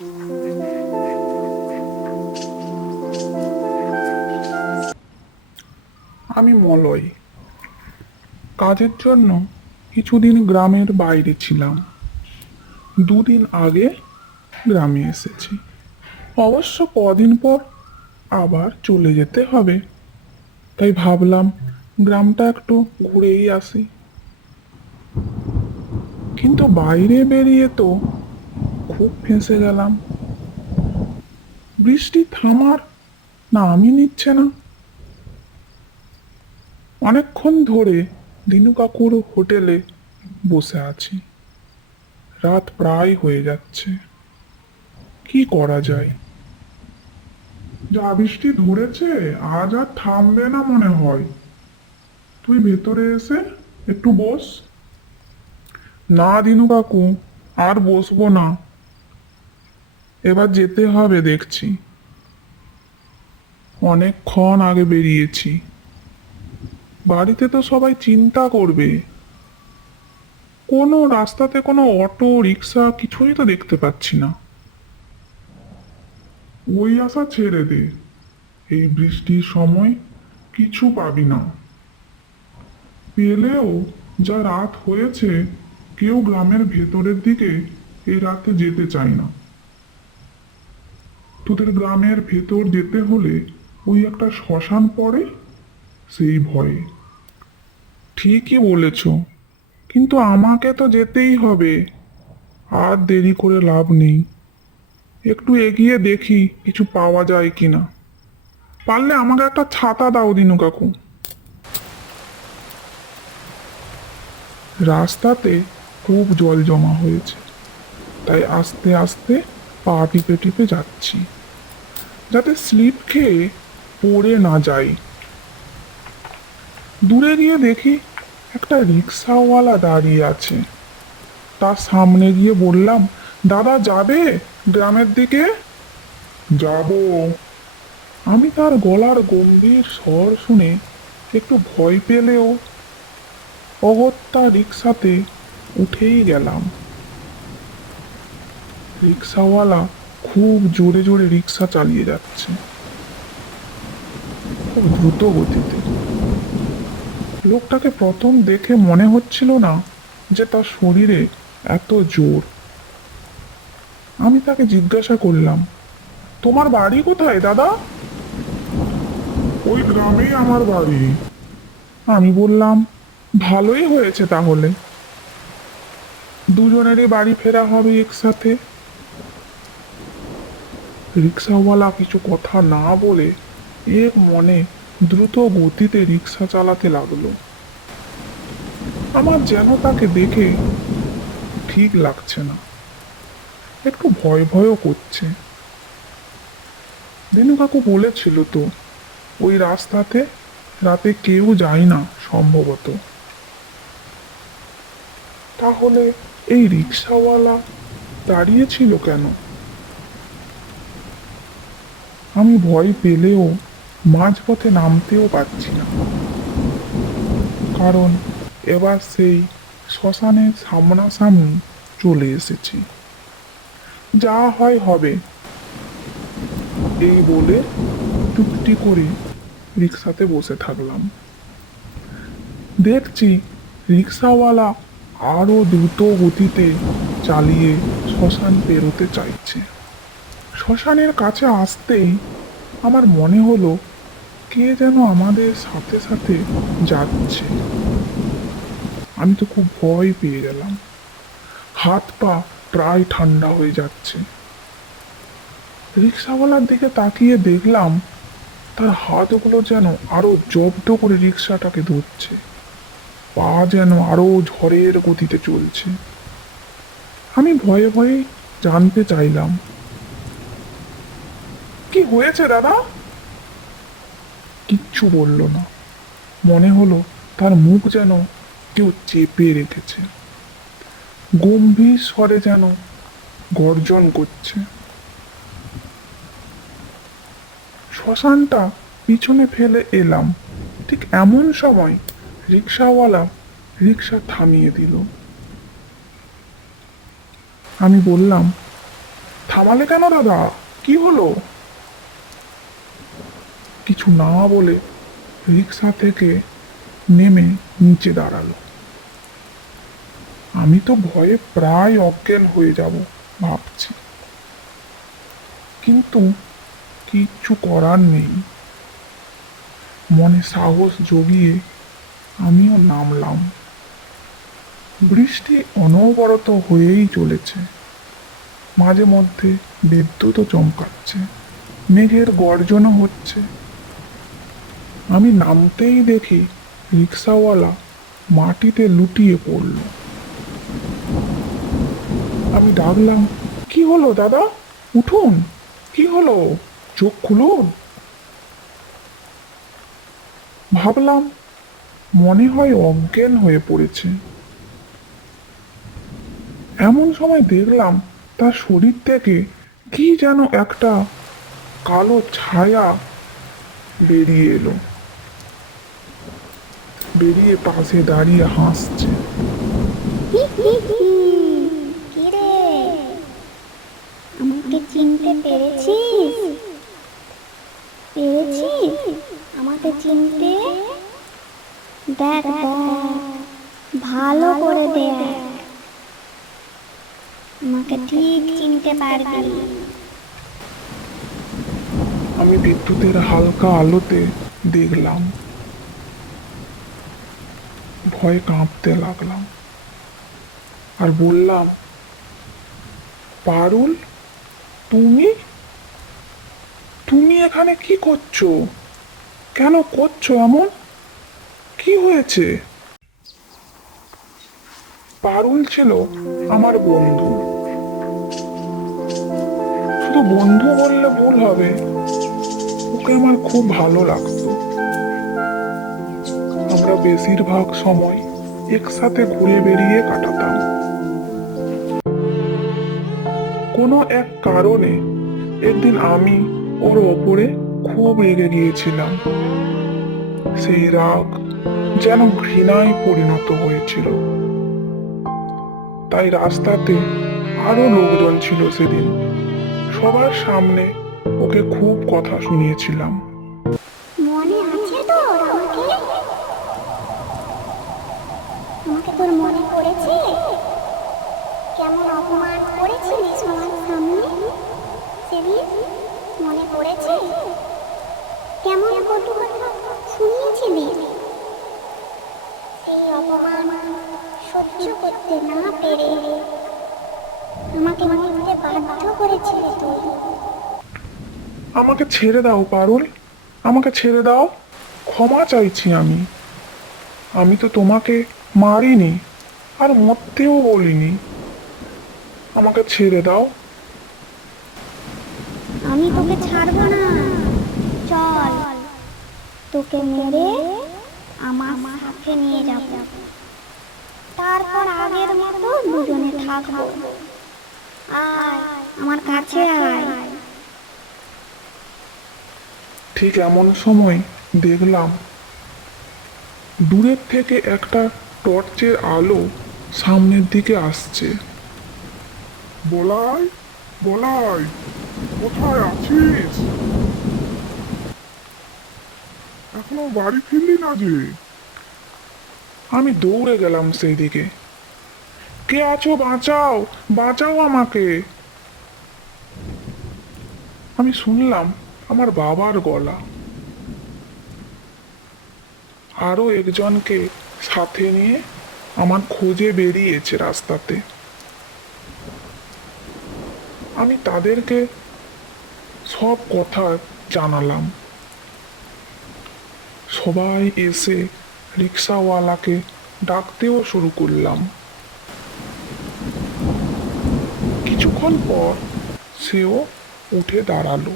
আমি মলয়। কাজের জন্য কিছুদিন গ্রামের বাইরে ছিলাম। দুদিন আগে গ্রামে এসেছি। অবশ্য কদিন পর আবার চলে যেতে হবে, তাই ভাবলাম গ্রামটা একটু ঘুরেই আসি। কিন্তু বাইরে বেরিয়ে তো খুব ফেঁসে গেলাম। বৃষ্টি থামার নামই নিচ্ছে না। অনেকক্ষণ ধরে দিনু কাকুর হোটেলে বসে আছি। রাত প্রায় হয়ে যাচ্ছে। কি করা যায়? যা বৃষ্টি ধরেছে, আজ আর থামবে না মনে হয়। তুই ভেতরে এসে একটু বস। না দিনু কাকু, আর বসবো না। এবার যেতে হবে দেখছি। অনেকক্ষণ আগে বেরিয়েছি। বাড়িতে তো সবাই চিন্তা করবে। কোনো রাস্তাতে কোনো অটো রিক্সা কিছুই তো দেখতে পাচ্ছি না। ওই আশা ছেড়ে দে। এই বৃষ্টির সময় কিছু পাবি না। পেলেও যা রাত হয়েছে, কেউ গ্রামের ভেতরের দিকে এই রাতে যেতে চায় না। তোদের গ্রামের ভেতর যেতে হলে ওই একটা শ্মশান পড়ে, সেই ভয়ে। ঠিকই বলেছ, কিন্তু আমাকে তো যেতেই হবে। আর দেরি করে লাভ নেই। একটু এগিয়ে দেখি কিছু পাওয়া যায় কিনা। পারলে আমাকে একটা ছাতা দাও দিনু কাকু। রাস্তাতে খুব জল জমা হয়েছে, তাই আস্তে আস্তে পা টিপে টিপে যাচ্ছি, যাতে স্লিপ খেয়ে পড়ে না যাই। দূরে গিয়ে দেখি একটা রিক্সাওয়ালা দাঁড়িয়ে আছে। তার সামনে গিয়ে বললাম, দাদা যাবে গ্রামের দিকে? যাব। আমি তার গলার গম্ভীর স্বর শুনে একটু ভয় পেলেও অগত্যা রিক্সাতে উঠেই গেলাম। রিক্সাওয়ালা খুব জোরে জোরে রিক্সা চালিয়ে যাচ্ছে, খুব দ্রুত গতিতে। লোকটাকে প্রথম দেখে মনে হচ্ছিল না যে তার শরীরে এত জোর। আমি তাকে জিজ্ঞাসা করলাম, তোমার বাড়ি কোথায় দাদা? ওই গ্রামেই আমার বাড়ি। আমি বললাম, ভালোই হয়েছে তাহলে, দুজনেরই বাড়ি ফেরা হবে একসাথে। রিক্সাওয়ালা কিছু কথা না বলে এক মনে দ্রুত গতিতে রিক্সা চালাতে লাগলো। আমার যেন তাকে দেখে ঠিক লাগছে না, একটু ভয় ভয়ও করছে। দিনু কাকু বলেছিল তো, ওই রাস্তাতে রাতে কেউ যায় না সম্ভবত। তাহলে এই রিক্সাওয়ালা দাঁড়িয়েছিল কেন? আমি ভয় পেলেও মাঝপথে নামতেও পারছি না, কারণ এবার সেই শ্মশানের সামনাসামনি চলে এসেছি। যা হয় হবে, এই বলে চুপটি করে রিক্সাতে বসে থাকলাম। দেখছি রিক্সাওয়ালা আরো দ্রুত গতিতে চালিয়ে শ্মশান পেরোতে চাইছে। শ্মশানের কাছে আসতেই আমার মনে হলো কে যেন আমাদের সাথে সাথে যাচ্ছে। আমি তো খুব ভয় পেয়ে গেলাম। হাত পা প্রায় ঠান্ডা হয়ে যাচ্ছে। রিক্সাওয়ালার দিকে তাকিয়ে দেখলাম তার হাতগুলো যেন আরো জব্দ করে রিক্সাটাকে ধরছে। পা যেন আরো ঝড়ের গতিতে চলছে। আমি ভয়ে ভয়ে জানতে চাইলাম, কি হয়েছে দাদা? কিচ্ছু বলল না। মনে হলো তার মুখ যেন কেউ চেপে রেখেছে। গম্ভীর স্বরে যেন গর্জন করছে। শ্মশানটা পিছনে ফেলে এলাম। ঠিক এমন সময় রিক্সাওয়ালা রিক্সা থামিয়ে দিল। আমি বললাম, থামালে কেন দাদা? কি হলো? কিছু না বলে রিক্সা থেকে নেমে নিচে দাঁড়ালো। আমি তো ভয়ে প্রায় অজ্ঞান হয়ে যাব ভাবছি, কিন্তু কিচ্ছু করার নেই। মনে সাহস জগিয়ে আমিও নামলাম। বৃষ্টি অনবরত হয়েই চলেছে, মাঝে মধ্যে বিদ্যুৎও চমকাচ্ছে, মেঘের গর্জনও হচ্ছে। আমি নামতেই দেখি রিক্সাওয়ালা মাটিতে লুটিয়ে পড়ল। আমি ডাকলাম, কি হলো দাদা? উঠুন, কি হলো? চোখ খুলুন। ভাবলাম মনে হয় অজ্ঞান হয়ে পড়েছে। এমন সময় দেখলাম তার শরীর থেকে কি যেন একটা কালো ছায়া বেরিয়ে এলো, বেরিয়ে পাশে দাঁড়িয়ে হাসছে। কিরে, আমাকে চিনতে পেরেছিস? পেরেছিস আমাকে চিনতে? দেখ দেখ, ভালো করে দেখ, আমাকে ঠিক চিনতে পারবি। আমি বিদ্যুতের হালকা আলোতে দেখলাম, ভয়ে কাঁপতে লাগলাম আর বললাম, পারুল, তুমি তুমি এখানে কি করছো? কেন করছো এমন? কি হয়েছে? পারুল ছিল আমার বন্ধু। শুধু বন্ধু বললে ভুল হবে, ওকে আমার খুব ভালো লাগতো। আমরা বেশিরভাগ সময় একসাথে ঘুরে বেরিয়ে কাটাতাম। কোনো এক কারণে একদিন আমি ওর ওপরে খুব রেগে গিয়েছিলাম। সেই রাগ যেন ঘৃণায় পরিণত হয়েছিল। তাই রাস্তাতে আরো লোকজন ছিল সেদিন। সবার সামনে ওকে খুব কথা শুনিয়েছিলাম। মনে আছে তোর আমাকে? আমাকে তোর মনে পড়েছে? কেমন অপমান করেছিলিস আমার সামনে সেদিন? মনে পড়েছে? কেমন কটু কথা শুনিয়েছিলিস? এই অপমান সহ্য করতে না পেরে আমাকে মরতে বাধ্য করেছিলি তুই। আমাকে ছেড়ে দাও পারুল, আমাকে ছেড়ে দাও। ক্ষমা চাইছি আমি। আমি তো তোমাকে মারিনি, আর মরতেও বলিনি। আমাকে ছেড়ে দাও। আমি তোকে ছাড়বো না। চল, তোকে মেরে আমার সাথে নিয়ে যাব, তারপর আগের মতো দুজনে থাকবো। আয় আমার কাছে আয়। ঠিক এমন সময় দেখলাম দূরের থেকে একটা টর্চের আলো সামনের দিকে আসছে। বলাই, বলাই, কোথায় আছিস? এখনো বাড়ি ফিরলি না যে? আমি দৌড়ে গেলাম সেই দিকে। কে আছো? বাঁচাও, বাঁচাও আমাকে। আমি শুনলাম আমার বাবার গলা। আরো একজনকে সাথে নিয়ে আমার খোঁজে বেরিয়েছে রাস্তাতে। আমি তাদেরকে সব কথা জানালাম। সবাই এসে রিক্সাওয়ালাকে ডাকতেও শুরু করলাম। কিছুক্ষণ পর সেও উঠে দাঁড়ালো।